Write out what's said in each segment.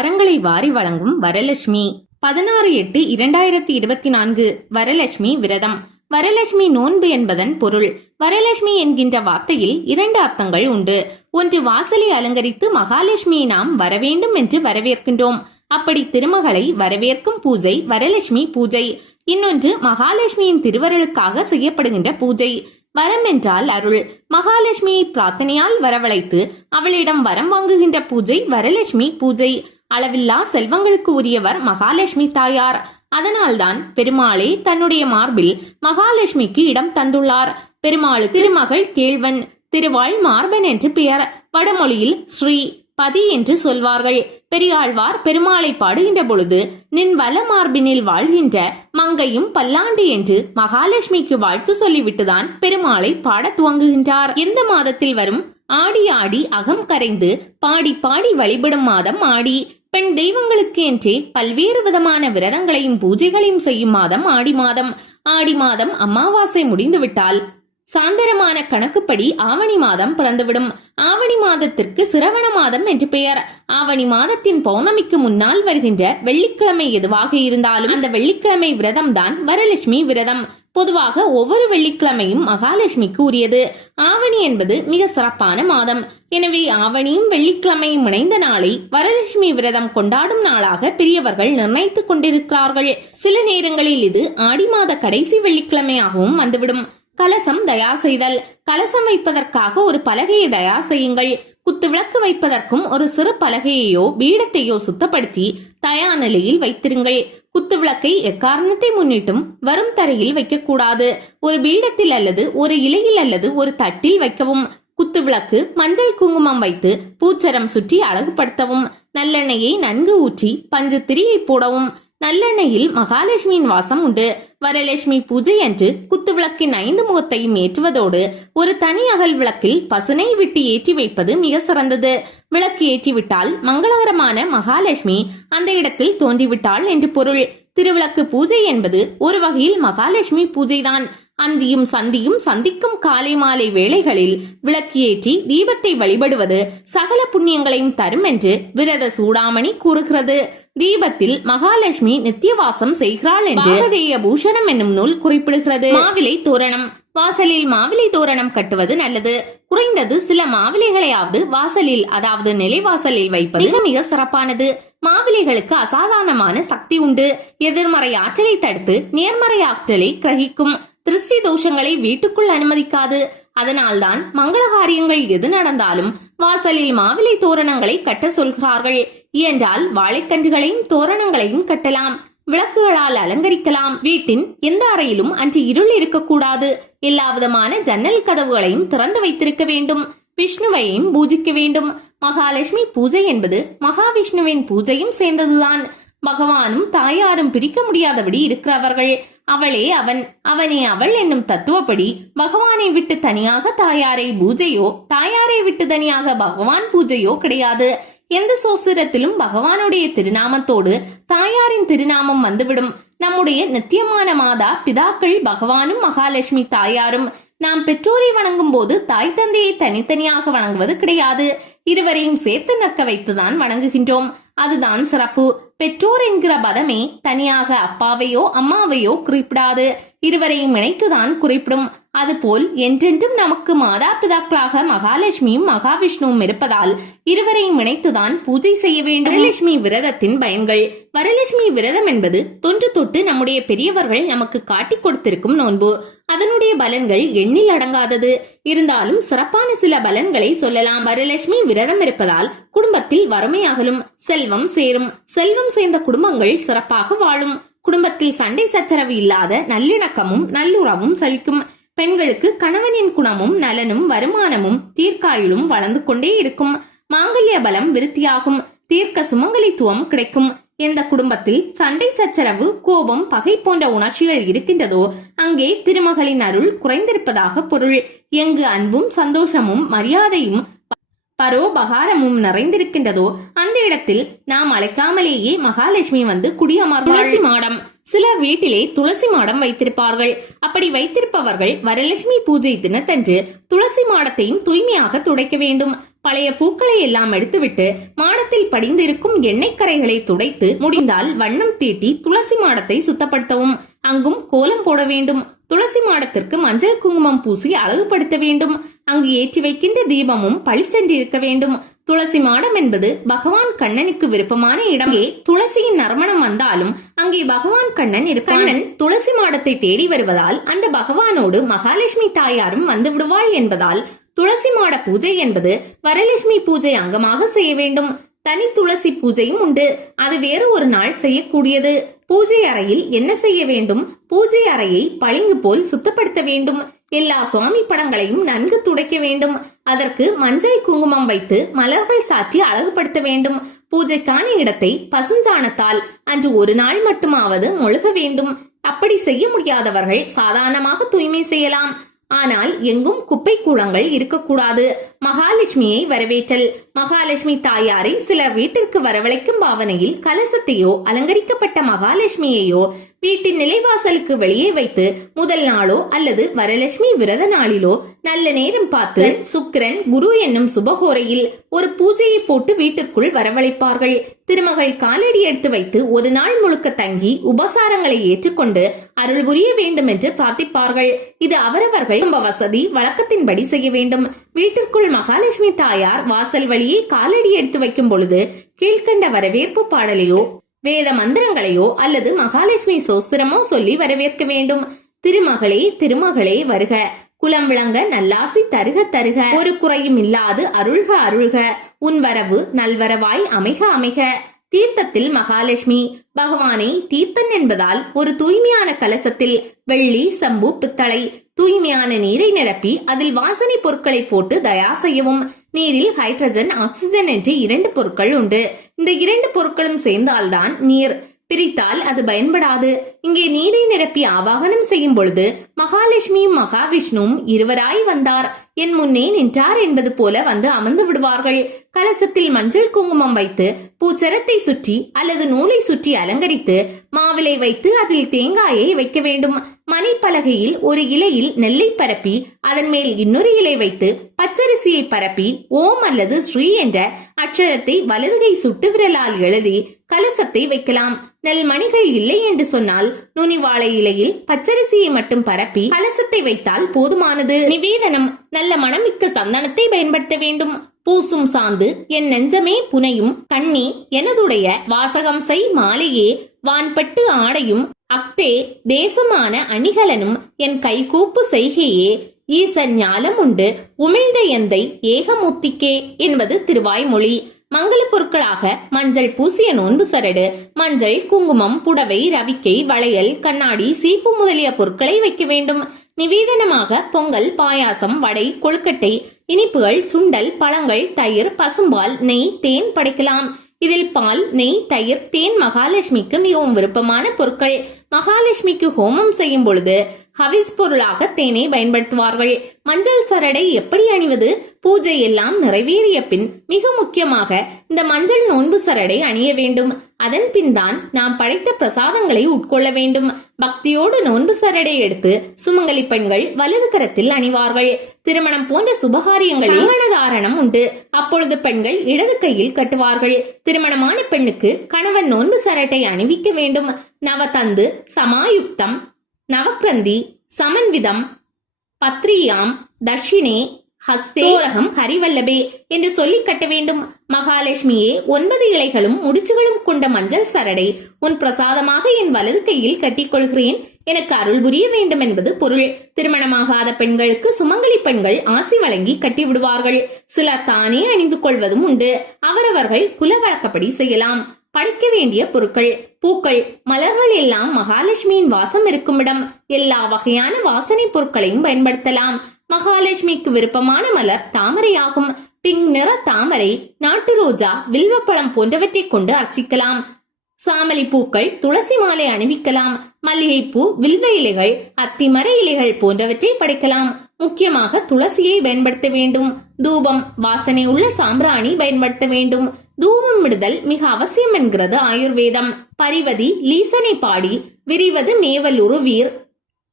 வரங்களை வாரி வழங்கும் வரலட்சுமி. பதினாறு எட்டு இரண்டாயிரத்தி இருபத்தி நான்கு வரலட்சுமி விரதம். வரலட்சுமி நோன்பு என்பதன் பொருள். வரலட்சுமி என்கின்ற வார்த்தையில் இரண்டு அர்த்தங்கள் உண்டு. ஒன்று வாசலை அலங்கரித்து மகாலட்சுமியை நாம் வரவேண்டும் என்று வரவேற்கின்றோம். அப்படி திருமகளை வரவேற்கும் பூஜை வரலட்சுமி பூஜை. இன்னொன்று மகாலட்சுமியின் திருவருளுக்காக செய்யப்படுகின்ற பூஜை. வரம் என்றால் அருள். மகாலட்சுமியை பிரார்த்தனையால் வரவழைத்து அவளிடம் வரம் வாங்குகின்ற பூஜை வரலட்சுமி பூஜை. அளவில்லா செல்வங்களுக்கு உரியவர் மகாலட்சுமி தாயார். அதனால்தான் பெருமாளே தன்னுடைய மார்பில் மகாலட்சுமிக்கு இடம் தந்துள்ளார். பெருமாள் திருமகள் கேள்வன் திருவாள் மார்பன் என்று பெயர். வடமொழியில் ஸ்ரீ பதி என்று சொல்வார்கள். பெரியாழ்வார் பெருமாளை பாடுகின்ற பொழுது நின் வல மார்பினில் வாழ்கின்ற மங்கையும் பல்லாண்டு என்று மகாலட்சுமிக்கு வாழ்த்து சொல்லிவிட்டுதான் பெருமாளை பாடத் துவங்குகின்றார். எந்த மாதத்தில் வரும்? ஆடி ஆடி அகம் கரைந்து பாடி பாடி வழிபடும் மாதம் ஆடி. பெண் தெய்வங்களுக்கு என்றே பல்வேறு விதமான விரதங்களையும் பூஜைகளையும் செய்யும் மாதம் ஆடி மாதம். ஆடி மாதம் அமாவாசை முடிந்துவிட்டால் சாந்தரமான கணக்குப்படி ஆவணி மாதம் பிறந்துவிடும். ஆவணி மாதத்திற்கு சிரவண மாதம் என்று பெயர். ஆவணி மாதத்தின் பௌர்ணமிக்கு முன்னால் வருகின்ற வெள்ளிக்கிழமை எதுவாக இருந்தாலும் அந்த வெள்ளிக்கிழமை விரதம் தான் வரலட்சுமி விரதம். பொதுவாக ஒவ்வொரு வெள்ளிக்கிழமையும் மகாலட்சுமிக்கு உரியது ஆவணி என்பது மிக சிறப்பான மாதம். எனவே ஆவணியும் வெள்ளிக்கிழமையும் இணைந்த நாளை வரலட்சுமி விரதம் கொண்டாடும் நாளாக பெரியவர்கள் நிர்ணயித்துக் கொண்டிருக்கிறார்கள். சில நேரங்களில் இது ஆடி மாத கடைசி வெள்ளிக்கிழமையாகவும் வந்துவிடும். கலசம் தயார் செய்தல். கலசம் வைப்பதற்காக ஒரு பலகையை தயார் செய்யுங்கள். குத்து விளக்கு வைப்பதற்கும் ஒரு சிறு பலகையையோ பீடத்தையோ சுத்தப்படுத்தி தயார் நிலையில் வைத்திருங்கள். குத்து விளக்கை எக்காரணத்தை முன்னிட்டும் வரும் தரையில் வைக்கக்கூடாது. ஒரு பீடத்தில் அல்லது ஒரு இலையில் அல்லது ஒரு தட்டில் வைக்கவும். குத்து விளக்கு மஞ்சள் குங்குமம் வைத்து பூச்சரம் சுற்றி அழகுபடுத்தவும். நல்லெண்ணெயை நன்கு ஊற்றி பஞ்சு திரியை போடவும். நல்லெண்ணெயில் மகாலட்சுமியின் வாசம் உண்டு. வரலட்சுமி பூஜை அன்று குத்து விளக்கின் ஐந்து முகத்தையும் ஏற்றுவதோடு ஒரு தனி அகல் விளக்கில் பசுனை விட்டு ஏற்றி வைப்பது மிக சிறந்தது. விளக்கு ஏற்றிவிட்டால் மங்களகரமான மகாலட்சுமி அந்த இடத்தில் தோன்றிவிட்டாள் என்று பொருள். திருவிளக்கு பூஜை என்பது ஒரு வகையில் மகாலட்சுமி பூஜைதான். அந்தியும் சந்தியும் சந்திக்கும் காலை மாலை வேளைகளில் விளக்கு ஏற்றி தீபத்தை வழிபடுவது சகல புண்ணியங்களையும் தரும் என்று விரத சூடாமணி கூறுகிறது. தீபத்தில் மகாலட்சுமி நித்தியவாசம் செய்கிறாள் என்று பூஷணம் என்னும் நூல் குறிப்பிடுகிறது. மாவிலை தோரணம். வாசலில் மாவிலை தோரணம் கட்டுவது நல்லது. குறைந்தது சில மாவிலைகளையாவது வாசலில் அதாவது நிலைவாசலில் வைப்பது மிக மிக சிறப்பானது. மாவிலைகளுக்கு அசாதாரணமான சக்தி உண்டு. எதிர்மறை ஆற்றலை தடுத்து நேர்மறை ஆற்றலை கிரகிக்கும். திருஷ்டி தோஷங்களை வீட்டுக்குள் அனுமதிக்காது. அதனால்தான் மங்கள காரியங்கள் எது நடந்தாலும் வாசலில் மாவிலை தோரணங்களை கட்ட சொல்கிறார்கள். இயன்றால் வாழைக்கன்றுகளையும் தோரணங்களையும் கட்டலாம். விளக்குகளால் அலங்கரிக்கலாம். வீட்டின் எந்த அறையிலும் அன்று இருள் இருக்கக்கூடாது. எல்லா விதமான ஜன்னல் கதவுகளையும் திறந்து வைத்திருக்க வேண்டும். விஷ்ணுவையும் பூஜிக்க வேண்டும். மகாலட்சுமி பூஜை என்பது மகாவிஷ்ணுவின் பூஜையும் சேர்ந்ததுதான். பகவானும் தாயாரும் பிரிக்க முடியாதபடி இருக்கிறவர்கள். அவளே அவன். அவனே அவள் என்னும் தத்துவப்படி பகவானை விட்டு தனியாக தாயாரை பூஜையோ தாயாரை விட்டு தனியாக பகவான் பூஜையோ கிடையாது. எந்த சோசிரத்திலும் பகவானுடைய திருநாமத்தோடு தாயாரின் திருநாமம் வந்துவிடும். நம்முடைய நித்தியமான மாதா பிதாக்கள் பகவானும் மகாலட்சுமி தாயாரும் நாம் பெற்றோரை வணங்கும் போது தாய் தந்தையை தனித்தனியாக வணங்குவது கிடையாது. இருவரையும் சேர்த்து நக்க வைத்துதான் வணங்குகின்றோம். அதுதான் சிறப்பு. பெற்றோர் என்கிற பதமே தனியாக அப்பாவையோ அம்மாவையோ குறிப்பிடாது. இருவரையும் இணைத்துதான் குறிப்பிடும். அதுபோல் என்றென்றும் நமக்கு மாதா பிதாக்களாக மகாலட்சுமியும் மகாவிஷ்ணுவும் இருப்பதால் இருவரையும் இணைத்துதான் பூஜை செய்ய வேண்டும். வரலட்சுமி விரதத்தின் பயன்கள். வரலட்சுமி விரதம் என்பது தொன்று தொட்டு நம்முடைய பெரியவர்கள் நமக்கு காட்டிக் கொடுத்திருக்கும் நோன்பு. அதனுடைய பலன்கள் எண்ணில் அடங்காதது. இருந்தாலும் சிறப்பான சில பலன்களை சொல்லலாம். வரலட்சுமி விரதம் இருப்பதால் குடும்பத்தில் வறுமையாகலும் செல்வம் சேரும். செல்வம் சேர்ந்த குடும்பங்கள் சிறப்பாக வாழும். குடும்பத்தில் சண்டை சச்சரவு இல்லாத நல்லிணக்கமும் நல்லுறவும் செழிக்கும் பெண்களுக்கு கணவனின் குணமும் நலனும் வருமானமும் தீர்க்காயுளும் வளர்ந்து கொண்டே இருக்கும். மாங்கல்ய பலம் விருத்தியாகும். தீர்க்க சுமங்கலித்துவம் கிடைக்கும். எந்த குடும்பத்தில் சண்டை சச்சரவு கோபம் பகை போன்ற உணர்ச்சிகள் இருக்கின்றதோ அங்கே திருமகளின் அருள் குறைந்திருப்பதாக பொருள். எங்கு அன்பும் சந்தோஷமும் மரியாதையும் பரோபகாரமும் நிறைந்திருக்கின்றதோ அந்த இடத்தில் நாம் அழைக்காமலேயே மகாலட்சுமி வந்து குடியமர் துளசி மாடம். சிலர் வீட்டிலே துளசி மாடம் வைத்திருப்பார்கள். அப்படி வைத்திருப்பவர்கள் வரலட்சுமி பூஜை தினத்தன்று துளசி மாடத்தையும் தூய்மையாக துடைக்க வேண்டும். பழைய பூக்களை எல்லாம் எடுத்துவிட்டு மாடத்தில் படிந்திருக்கும் எண்ணெய் கரைகளை துடைத்து முடிந்தால் வண்ணம் தீட்டி துளசி மாடத்தை சுத்தப்படுத்தவும். அங்கும் கோலம் போட வேண்டும். துளசி மாடத்திற்கு மஞ்சள் குங்குமம் பூசி அழகுபடுத்த வேண்டும். அங்கு ஏற்றி வைக்கின்ற தீபமும் பளிச்சென்று இருக்க வேண்டும். துளசி மாடம் என்பது பகவான் கண்ணனுக்கு விருப்பமான இடமே. துளசியின் நறுமணம் வந்தாலும் அங்கே பகவான் கண்ணன் இருப்பான். துளசி மாடத்தை தேடி வருவதால் அந்த பகவானோடு மகாலட்சுமி தாயாரும் வந்து விடுவாள் என்பதால் துளசி மாட பூஜை என்பது வரலட்சுமி பூஜை அங்கமாக செய்ய வேண்டும். தனி துளசி பூஜையும் உண்டு. அது வேறு ஒரு நாள் செய்யக்கூடியது. பூஜை அறையில் என்ன செய்ய வேண்டும்? பூஜை அறையை பளிங்கு போல் சுத்தப்படுத்த வேண்டும். எல்லா சுவாமி படங்களையும் நன்கு துடைக்க வேண்டும். அதற்கு மஞ்சள் குங்குமம் வைத்து மலர்கள் சாற்றி அழகுபடுத்த வேண்டும். பூஜைக்கான இடத்தை பசுஞ்சாணத்தால் அன்று ஒரு நாள் மட்டுமாவது மொழுக வேண்டும். அப்படி செய்ய முடியாதவர்கள் சாதாரணமாக தூய்மை செய்யலாம். ஆனால் எங்கும் குப்பை கூளங்கள் இருக்கக்கூடாது. மகாலட்சுமியை வரவேற்றல். மகாலட்சுமி தாயாரை சிலர் வீட்டிற்கு வரவழைக்கும் பாவனையில் கலசத்தையோ அலங்கரிக்கப்பட்ட மகாலட்சுமியையோ வீட்டின் நிலைவாசலுக்கு வெளியே வைத்து முதல் நாளோ அல்லது வரலட்சுமி விரத நாளிலோ நல்ல நேரம் பார்த்து சுக்கிரன் குரு என்னும் சுபகோரையில் ஒரு பூஜையை போட்டு வீட்டிற்குள் வரவழைப்பார்கள். திருமகள் காலடி எடுத்து வைத்து ஒரு நாள் முழுக்க தங்கி உபசாரங்களை ஏற்றுக்கொண்டு அருள் புரிய வேண்டும் என்று பிரார்த்திப்பார்கள். இது அவரவர்கள் குடும்ப வசதி வழக்கத்தின்படி செய்ய வேண்டும். வீட்டிற்குள் மகாலட்சுமி தாயார் வாசல் வழியே காலடி எடுத்து வைக்கும் பொழுது கீழ்க்கண்ட வரவேற்பு பாடலையோ வேத மந்திரங்களையோ அல்லது மகாலட்சுமி சோஸ்திரமோ சொல்லி வரவேற்க வேண்டும். திருமகளே திருமகளே வருக. குலம் விளங்க நல்லாசி தருக தருக. ஒரு குறையும் இல்லாது அருள்க அருள்க. உன் வரவு நல்வரவாய் அமைக அமைக. தீர்த்தத்தில் மகாலட்சுமி பகவானை தீர்த்தன் என்பதால் ஒரு தூய்மையான கலசத்தில் வெள்ளி சம்பு பித்தளை தூய்மையான நீரை நிரப்பி அதில் வாசனை பொருட்களை போட்டு தயா செய்யவும். நீரில் ஹைட்ரஜன் ஆக்சிஜன் என்று இரண்டு பொருட்கள் உண்டு. இந்த இரண்டு பொருட்களும் சேர்ந்தால்தான் நீர். பிரித்தால் அது பயன்படாது. இங்கே நீரை நிரப்பி ஆவாகனம் செய்யும் பொழுது மகாலட்சுமியும் மகாவிஷ்ணுவும் இருவராய் வந்தார். என் முன்னே நின்றார் என்பது போல வந்து அமர்ந்து விடுவார்கள். கலசத்தில் மஞ்சள் குங்குமம் வைத்து பூச்சரத்தை சுற்றி அல்லது நூலை சுற்றி அலங்கரித்து மாவிலை வைத்து அதில் தேங்காயை வைக்க வேண்டும். மணிப்பலகையில் ஒரு இலையில் நெல்லை பரப்பி அதன் மேல் இன்னொரு இலை வைத்து பச்சரிசியை பரப்பி ஓம் அல்லது ஸ்ரீ என்ற அட்சரத்தை வலதுகை சுட்டு விரலால் எழுதி கலசத்தை வைக்கலாம். நெல் மணிகள் இல்லை என்று சொன்னால் நுனிவாழை இலையில் பச்சரிசியை மட்டும் பரப்பி கலசத்தை வைத்தால் போதுமானது. நிவேதனம் நல்ல மனமிக்க சந்தனத்தை பயன்படுத்த வேண்டும். பூசும் சாந்து என் நெஞ்சமே புனையும் கண்ணி எனதுடைய வாசகம் செய் மாலையே வான்பட்டு ஆடையும் அக்தே தேசமான அணிகலனும் என் கைகூப்பு செய்கையே ஈச ஞாலம் உண்டு உமிழ்ந்த எந்தை ஏகமூர்த்திக்கே என்பது திருவாய்மொழி. மங்கள பொருட்களாக மஞ்சள் பூசிய நோன்பு சரடு மஞ்சள் குங்குமம் புடவை ரவிக்கை வளையல் கண்ணாடி சீப்பு முதலிய பொருட்களை வைக்க வேண்டும். நிவேதனமாக பொங்கல் பாயாசம் வடை கொழுக்கட்டை இனிப்புகள் சுண்டல் பழங்கள் தயிர் பசும்பால் நெய் தேன் படைக்கலாம். இதில் பால் நெய் தயிர் தேன் மகாலட்சுமிக்கு மிகவும் விருப்பமான பொருட்கள். மகாலட்சுமிக்கு ஹோமம் செய்யும் பொழுது ஹவிஸ் பொருளாக தேனை பயன்படுத்துவார்கள். மஞ்சள் சரடை எப்படி அணிவது? பூஜை எல்லாம் நிறைவேறிய பின் மிக முக்கியமாக இந்த மஞ்சள் நோன்பு சரடை அணிய வேண்டும். அதன் பின் தான் நாம் படைத்த பிரசாதங்களை உட்கொள்ள வேண்டும். பக்தியோடு நோன்பு சரடை எடுத்து சுமங்கலி பெண்கள் வலது கரத்தில் அணிவார்கள். திருமணம் போன்ற சுபகாரியங்களில் கங்கணதாரணம் உண்டு. அப்பொழுது பெண்கள் இடது கையில் கட்டுவார்கள். திருமணமான பெண்ணுக்கு கணவன் நோன்பு சரட்டை அணிவிக்க வேண்டும். நவதந்து சமாயுக்தம் நவக்ரந்தி சமன்விதம் பத்ரியாம் தட்சிணே ஹஸ்தேரகம் ஹரிவல்லபே என்று சொல்லி கட்ட வேண்டும். மகாலட்சுமியே ஒன்பது இலைகளும் முடிச்சுகளும் கொண்ட மஞ்சள் சரடை. உன் பிரசாதமாக என் வலது கையில் கட்டிக்கொள்கிறேன் எனக்கு அருள் புரிய வேண்டும் என்பது பொருள். திருமணமாகாத பெண்களுக்கு சுமங்கலி பெண்கள் ஆசி வழங்கி கட்டி விடுவார்கள். சிலர் தானே அணிந்து கொள்வதும் உண்டு. அவரவர்கள் குல வழக்கப்படி செய்யலாம். படைக்க வேண்டிய பொருட்கள் பூக்கள் மலர்கள் எல்லாம் மகாலட்சுமியின் வாசம் இருக்கும் இடம். எல்லா வகையான வாசனை பொருட்களையும் பயன்படுத்தலாம். மகாலட்சுமிக்கு விருப்பமான மலர் தாமரையாகும். பிங்க் நிற தாமரை நாட்டு ரோஜா வில்வப்பழம் போன்றவற்றை கொண்டு அர்ச்சிக்கலாம். சாமலி பூக்கள் துளசி மாலை அணிவிக்கலாம். மல்லிகைப்பூ வில்வ இலைகள் அத்திமர இலைகள் போன்றவற்றை படைக்கலாம். முக்கியமாக துளசியை பயன்படுத்த வேண்டும். தூபம் வாசனை உள்ள சாம்பிராணி பயன்படுத்த வேண்டும். தூபம் விடுதல் மிக அவசியம் என்கிறது ஆயுர்வேதம். பரிவதி லீசனை பாடி விரிவது மேவலுரு வீர்.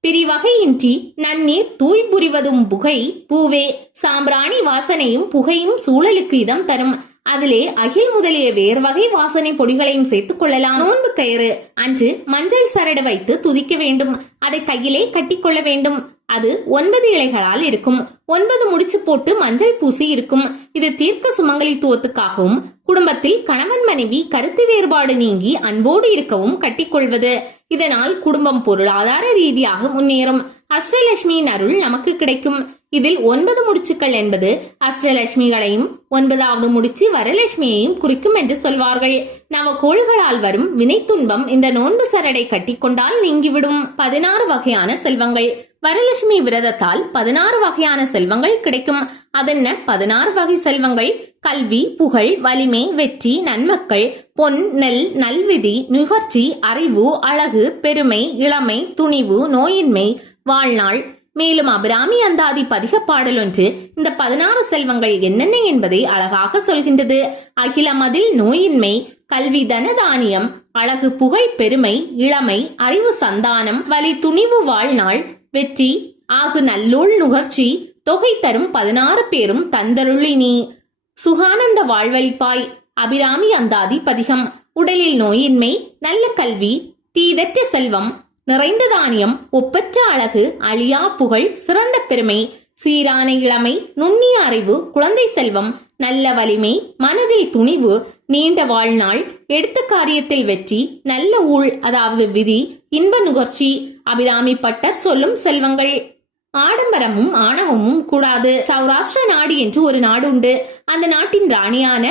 பிரிவகையின்றி நன்னீர் தூய் புரிவதும் புகை பூவே. சாம்பிராணி வாசனையும் புகையும் சூழலுக்கு இதம் தரும். அதிலே அகில் முதலிய வேறு வகை வாசனை பொடிகளையும் சேர்த்துக் கொள்ளலாம். நோன்பு கயிறு அன்று மஞ்சள் சரடு வைத்து துதிக்க வேண்டும். அதை கையிலே கட்டிக்கொள்ள வேண்டும். அது ஒன்பது இலைகளால் இருக்கும். ஒன்பது முடிச்சு போட்டு மஞ்சள் பூசி இருக்கும். இது தீர்க்க சுமங்கலித்துவத்துக்காகவும் குடும்பத்தில் கணவன் மனைவி கருத்து வேறுபாடு நீங்கி அன்போடு இருக்கவும் கட்டிக்கொள்வது. இதனால் குடும்பம் பொருளாதார ரீதியாக முன்னேறும். அஷ்டலட்சுமியின் அருள் நமக்கு கிடைக்கும். இதில் ஒன்பது முடிச்சுக்கள் என்பது அஷ்டலட்சுமிகளையும் ஒன்பதாவது முடிச்சு வரலட்சுமியையும் குறிக்கும் என்று சொல்வார்கள். நவகோள்களால் வரும் வினை துன்பம் இந்த நோன்பு சரடை கட்டிக்கொண்டால் நீங்கிவிடும். பதினாறு வகையான செல்வங்கள். வரலட்சுமி விரதத்தால் பதினாறு வகையான செல்வங்கள் கிடைக்கும். அதென்ன? பதினாறு வகை செல்வங்கள். கல்வி புகழ் வலிமை வெற்றி நன்மக்கள் பொன் நெல் நல்விதி நுகர்ச்சி அறிவு அழகு பெருமை இளமை துணிவு நோயின்மை வாழ்நாள் மேலும் அபிராமி அந்தாதி பதிக பாடல் ஒன்று இந்த பதினாறு செல்வங்கள் என்னென்ன என்பதை அழகாக சொல்கின்றது. அகிலமதில் நோயின்மை கல்வி தனதானியம் அழகு புகழ் பெருமை இளமை அறிவு சந்தானம் வலி துணிவு வாழ்நாள் வெற்றி ஆகு நல்லூள் நுகர்ச்சி தொகை தரும் பதினாறு பேரும் தந்தருளி நீ. சுகானந்த வாழ்வழிப்பாய் அபிராமி அந்தாதி பதிகம். உடலில் நோயின்மை நல்ல கல்வி தீதற்ற செல்வம் நிறைந்த தானியம் ஒப்பற்ற அழகு அழியா புகழ் சிறந்த பெருமை சீரான இளமை நுண்ணிய அறிவு குழந்தை செல்வம் நல்ல வலிமை மனதில் துணிவு நீண்ட வாழ்நாள் எடுத்த காரியத்தில் வெற்றி நல்ல ஊழ் அதாவது விதி இன்ப நுகர்ச்சி அபிராமி பட்டர் சொல்லும் செல்வங்கள். ஆடம்பரமும் ஆணவமும் கூடாது. சௌராஷ்டிர நாடு என்று ஒரு நாடு உண்டு. அந்த நாட்டின் ராணியான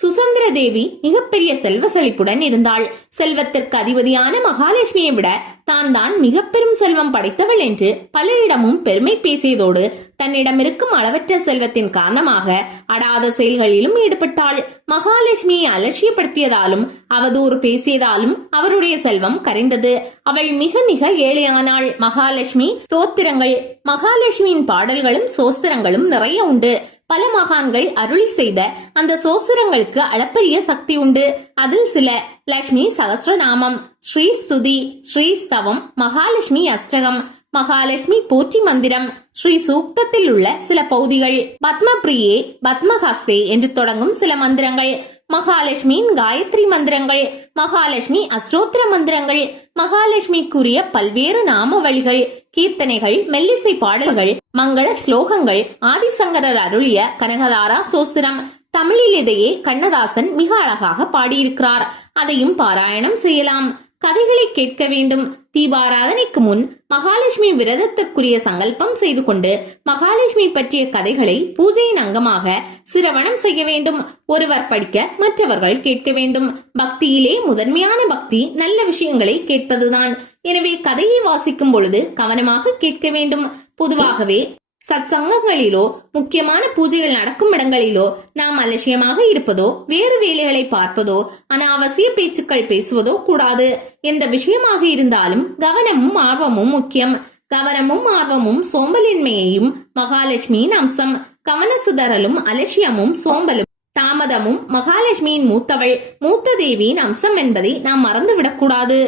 சுசந்திர தேவி மிகப்பெரிய செல்வ செழிப்புடன் இருந்தாள். செல்வத்திற்கு அதிபதியான மகாலட்சுமியை விட தான் தான் மிக பெரும் செல்வம் படைத்தவள் என்று பலரிடமும் பெருமை பேசியதோடு தன்னிடமிருக்கும் அளவற்ற செல்வத்தின் காரணமாக அடாத செயல்களிலும் ஈடுபட்டாள். மகாலட்சுமியை அலட்சியப்படுத்தியதாலும் அவதூறு பேசியதாலும் அவருடைய செல்வம் கரைந்தது. அவள் மிக மிக ஏழையானாள். மகாலட்சுமி ஸ்தோத்திரங்கள் மகாலட்சுமியின் பாடல்களும் சோஸ்திரங்களும் நிறைய உண்டு. பல மகான்கள் அருளி செய்த அந்த சோசிரங்களுக்கு அளப்பரிய சக்தி உண்டு. அதில் சில லட்சுமி சகசிரநாமம் ஸ்ரீ ஸ்துதி ஸ்ரீ ஸ்தவம் மகாலட்சுமி அஷ்டகம் மகாலட்சுமி போற்றி மந்திரம் ஸ்ரீ சூக்தத்தில் உள்ள சில பகுதிகள் பத்மபிரியே பத்மஹஸ்தே என்று தொடங்கும் சில மந்திரங்கள். மகாலட்சுமியின் காயத்ரி மந்திரங்கள் மகாலட்சுமி அஷ்டோத்திர மந்திரங்கள் மகாலட்சுமிக்குரிய பல்வேறு நாம வழிகள் கீர்த்தனைகள் மெல்லிசை பாடல்கள் மங்கள ஸ்லோகங்கள் ஆதிசங்கரர் அருளிய கனகதாரா சோஸ்திரம் தமிழில் இதையே கண்ணதாசன் மிக அழகாக பாடியிருக்கிறார். அதையும் பாராயணம் செய்யலாம். கதைகளை கேட்க வேண்டும். தீபாராதனைக்கு முன் மகாலட்சுமி விரதத்திற்குரிய சங்கல்பம் செய்து கொண்டு மகாலட்சுமி பற்றிய கதைகளை பூஜையின் அங்கமாக சிரவணம் செய்ய வேண்டும். ஒருவர் படிக்க மற்றவர்கள் கேட்க வேண்டும். பக்தியிலே முதன்மையான பக்தி நல்ல விஷயங்களை கேட்பதுதான். எனவே கதையை வாசிக்கும் பொழுது கவனமாக கேட்க வேண்டும். பொதுவாகவே சத்சங்கங்களிலோ முக்கியமான பூஜைகள் நடக்கும் இடங்களிலோ நாம் அலட்சியமாக இருப்பதோ வேறு வேலைகளை பார்ப்பதோ அனாவசிய பேச்சுக்கள் பேசுவதோ கூடாது. எந்த விஷயமாக இருந்தாலும் கவனமும் ஆர்வமும் முக்கியம். கவனமும் ஆர்வமும் சோம்பலின்மையையும் மகாலட்சுமியின் அம்சம். கவனசுதறலும் அலட்சியமும் சோம்பலும். தாமதமும் மகாலட்சுமியின் மூத்தவள். மூத்த தேவியின் அம்சம் என்பதை நாம் மறந்துவிடக்கூடாது.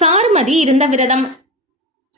சாருமதி இருந்த விரதம்.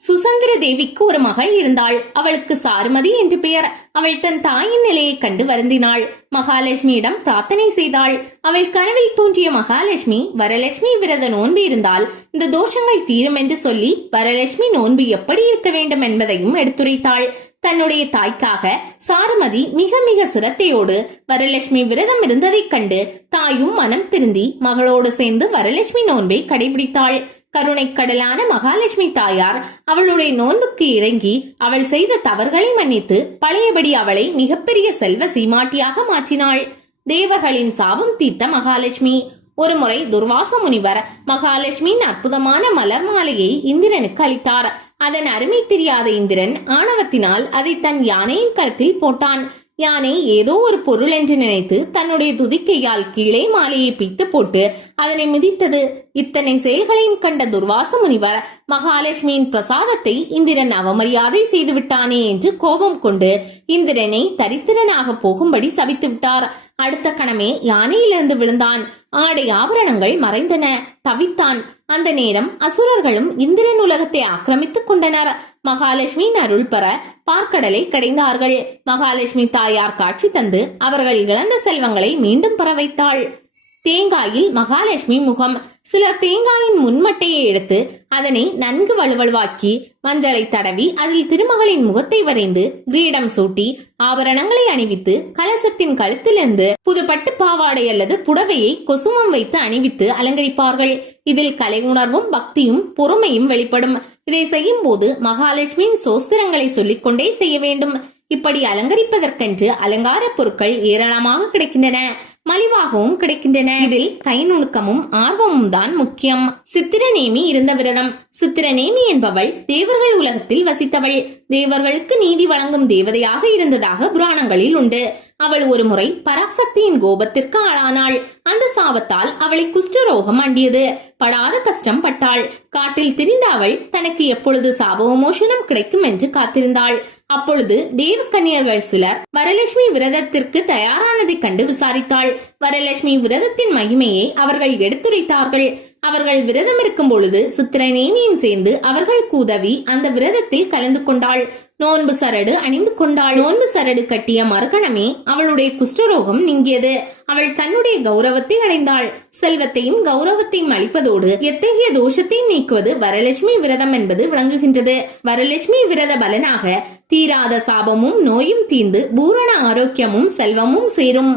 சுசந்திர தேவிக்கு ஒரு மகள் இருந்தாள். அவளுக்கு சாருமதி என்று பெயர். அவள் தன் தாயின் நிலையைக் கண்டு வருந்தினாள். மகாலட்சுமியிடம் பிரார்த்தனை செய்தாள். அவள் கனவில் தோன்றிய மகாலட்சுமி வரலட்சுமி விரத நோன்பு இருந்தால் இந்த தோஷங்கள் தீரும் என்று சொல்லி வரலட்சுமி நோன்பு எப்படி இருக்க வேண்டும் என்பதையும் எடுத்துரைத்தாள். தன்னுடைய தாய்க்காக சாருமதி மிக மிக சிரத்தையோடு வரலட்சுமி விரதம் இருந்ததைக் கண்டு தாயும் மனம் திருந்தி மகளோடு சேர்ந்து வரலட்சுமி நோன்பை கடைபிடித்தாள். கருணைக்கடலான மகாலட்சுமி தாயார் அவளுடைய நோன்புக்கு இறங்கி அவள் செய்த தவறுகளை மன்னித்து பழையபடி அவளை மிகப்பெரிய செல்வ சீமாட்டியாக மாற்றினாள். தேவர்களின் சாபம் தீர்த்த மகாலட்சுமி. ஒருமுறை துர்வாச முனிவர் மகாலட்சுமியின் அற்புதமான மலர் மாலையை இந்திரனுக்கு அளித்தார். அதன் அருமை தெரியாத இந்திரன் ஆணவத்தினால் அதை தன் யானையின் கழுத்தில் போட்டான். யானை ஏதோ ஒரு பொருள் என்று நினைத்து தன்னுடைய துதிக்கையால் கீழே மாலையை பித்து போட்டு அதனை மிதித்தது. இத்தனை செயல்களையும் கண்ட துர்வாச முனிவர் மகாலட்சுமியின் பிரசாதத்தை இந்திரன் அவமரியாதை செய்து விட்டானே என்று கோபம் கொண்டு இந்திரனை தரித்திரனாக போகும்படி சவித்து விட்டார். அடுத்த கணமே யானையிலிருந்து விழுந்தான். ஆடை ஆபரணங்கள் மறைந்தன. தவித்தான். அந்த நேரம் அசுரர்களும் இந்திரன் உலகத்தை ஆக்கிரமித்துக் கொண்டனர். மகாலட்சுமியின் அருள் பெற பார்க்கடலை கடைந்தார்கள். மகாலட்சுமி தாயார் காட்சி தந்து அவர்கள் இழந்த செல்வங்களை மீண்டும் பெற வைத்தாள். தேங்காயில் மகாலட்சுமி முகம். சிலர் தேங்காயின் முன்மட்டையை எடுத்து அதனை நன்கு வலுவழுவாக்கி மஞ்சளை தடவி அதில் திருமகளின் முகத்தை வரைந்து கிரீடம் சூட்டி ஆபரணங்களை அணிவித்து கலசத்தின் கழுத்திலிருந்து புது பட்டு பாவாடை அல்லது புடவையை கொசுமம் வைத்து அணிவித்து அலங்கரிப்பார்கள். இதில் கலை உணர்வும் பக்தியும் பொறுமையும் வெளிப்படும். இதை செய்யும் போது மகாலட்சுமியின் சோஸ்திரங்களை சொல்லிக்கொண்டே செய்ய வேண்டும். இப்படி அலங்கரிப்பதற்கென்று அலங்கார பொருட்கள் ஏராளமாக கிடைக்கின்றன. மலிவாகவும் கிடைக்கின்றன. இதில் கை நுணுக்கமும் ஆர்வமும் தான் முக்கியம். சித்திரநேமி இருந்த விரதம். சித்திரநேமி என்பவள் தேவர்கள் உலகத்தில் வசித்தவள். தேவர்களுக்கு நீதி வழங்கும் தேவதையாக இருந்ததாக புராணங்களில் உண்டு. அவள் ஒரு முறை பராசக்தியின் கோபத்திற்கு ஆளானாள். அந்த சாபத்தால் அவளை குஷ்டரோகம் அண்டியது. படாத கஷ்டம் பட்டாள். காட்டில் திரிந்த அவள் தனக்கு எப்பொழுது சாபமோஷனம் கிடைக்கும் என்று காத்திருந்தாள். அப்பொழுது தேவக்கன்னியர்கள் சிலர் வரலட்சுமி விரதத்திற்கு தயாரானதைக் கண்டு விசாரித்தாள். வரலட்சுமி விரதத்தின் மகிமையை அவர்கள் எடுத்துரைத்தார்கள். அவர்கள் விரதம் இருக்கும் பொழுது சித்திரநேமியும் சேர்ந்து அவர்களுக்கு உதவி அந்த விரதத்தில் கலந்து கொண்டாள். நோன்பு சரடு அணிந்து கொண்டாள். நோன்பு சரடு கட்டிய மறுகணமே அவளுடைய குஷ்டரோகம் நீங்கியது. அவள் தன்னுடைய கௌரவத்தை அடைந்தாள். செல்வத்தையும் கௌரவத்தையும் அளிப்பதோடு எத்தகைய தோஷத்தை நீக்குவது வரலட்சுமி விரதம் என்பது விளங்குகின்றது. வரலட்சுமி விரத பலனாக தீராத சாபமும் நோயும் தீர்ந்து பூரண ஆரோக்கியமும் செல்வமும் சேரும்.